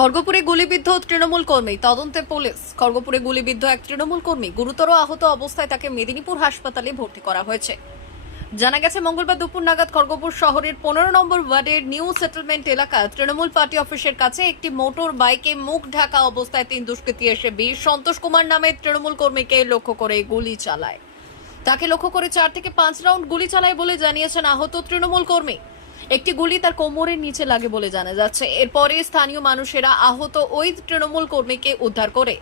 খড়গপুরে গুলিবিদ্ধ তৃণমূল কর্মী, তদন্তে পুলিশ। খড়গপুরে গুলিবিদ্ধ এক তৃণমূল কর্মী গুরুতর আহত অবস্থায় তাকে মেদিনীপুর হাসপাতালে ভর্তি করা হয়েছে। জানা গেছে, মঙ্গলবার দুপুর নাগাদ খড়গপুর শহরের 15 নম্বর ওয়ার্ডের নিউ সেটেলমেন্ট এলাকা তৃণমূল পার্টি অফিসের কাছে একটি মোটর বাইকে মুখ ঢাকা অবস্থায় 3 দুষ্কৃতী এসে বীর সন্তোষ কুমার নামের তৃণমূল কর্মীকে লক্ষ্য করে গুলি চালায়। তাকে লক্ষ্য করে 4 থেকে 5 রাউন্ড গুলি চালায় বলে জানিয়েছেন আহত তৃণমূল কর্মী। একটি গুলি তার কোমরের নিচে লাগে বলে জানা যাচ্ছে। এরপরে স্থানীয় মানুষেরা আহত ওই তৃণমূল কর্মীকে উদ্ধার করে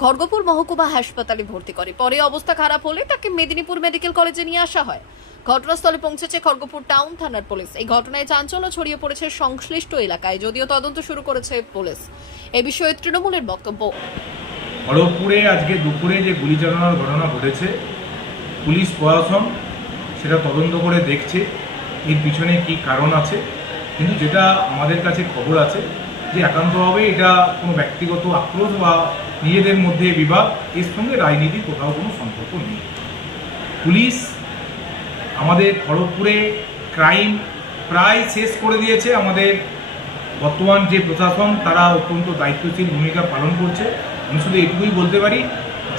খড়গপুর মহকুমা হাসপাতালে ভর্তি করে। পরে অবস্থা খারাপ হলে তাকে মেদিনীপুর মেডিকেল কলেজে নিয়ে আসা হয়। ঘটনাস্থলে পৌঁছেছে খড়গপুর টাউন থানার পুলিশ। এই ঘটনায় চাঞ্চল্য ছড়িয়ে পড়েছে সংশ্লিষ্ট এলাকায়, যদিও তদন্ত শুরু করেছে পুলিশ। এ বিষয়ে তৃণমূলের বক্তব্য। খড়গপুরে আজকে দুপুরে যে গুলি চালানোর ঘটনা ঘটেছে, পুলিশ প্রশাসন সেটা তদন্ত করে দেখছে এর পিছনে কি কারণ আছে। কিন্তু যেটা আমাদের কাছে খবর আছে যে একান্তভাবে এটা কোনো ব্যক্তিগত আক্রোশ বা নিজেদের মধ্যে বিবাদ, এর সঙ্গে রাজনীতির কোথাও কোনো সম্পর্ক নেই। পুলিশ আমাদের খড়গপুরে ক্রাইম প্রায় শেষ করে দিয়েছে। আমাদের বর্তমান যে প্রশাসন তারা অত্যন্ত দায়িত্বশীল ভূমিকা পালন করছে। আমি শুধু এটুকুই বলতে পারি,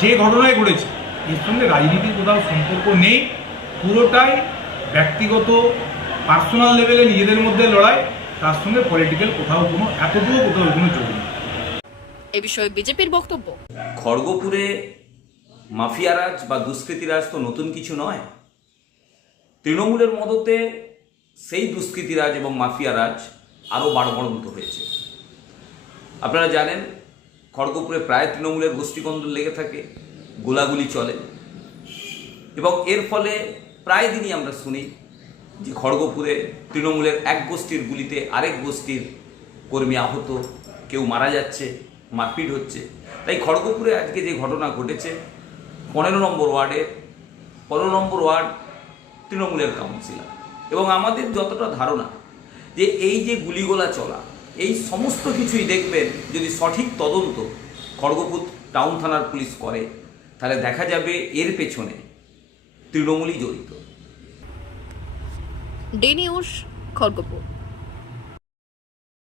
যে ঘটনায় ঘটেছে এর সঙ্গে রাজনীতির কোথাও সম্পর্ক নেই। পুরোটাই ব্যক্তিগত পার্সোনাল লেভেলে নিজেদের মধ্যে লড়াই, তার সঙ্গে পলিটিক্যাল কোথাও কোনো কোনো যোগ নেই। এ বিষয়ে বিজেপির বক্তব্য। খড়গপুরে মাফিয়ারাজ বা দুষ্কৃতীরাজ তো নতুন কিছু নয়। তৃণমূলের মদতে সেই দুষ্কৃতীরাজ এবং মাফিয়ারাজ আরও বাড়বড়ন্ত হয়েছে। আপনারা জানেন, খড়গপুরে প্রায় তৃণমূলের গোষ্ঠীকন্দল লেগে থাকে, গোলাগুলি চলে এবং এর ফলে প্রায় দিনই আমরা শুনি যে খড়গপুরে তৃণমূলের এক গোষ্ঠীর গুলিতে আরেক গোষ্ঠীর কর্মী আহত, কেউ মারা যাচ্ছে, মারপিট হচ্ছে। তাই খড়গপুরে আজকে যে ঘটনা ঘটেছে, 15 নম্বর ওয়ার্ড তৃণমূলের কাউন্সিলর, এবং আমাদের যতটা ধারণা যে এই যে গুলিগোলা চলা, এই সমস্ত কিছুই দেখবেন যদি সঠিক তদন্ত খড়গপুর টাউন থানার পুলিশ করে, তাহলে দেখা যাবে এর পেছনে তৃণমূলই জড়িত। D news, Kharagpur.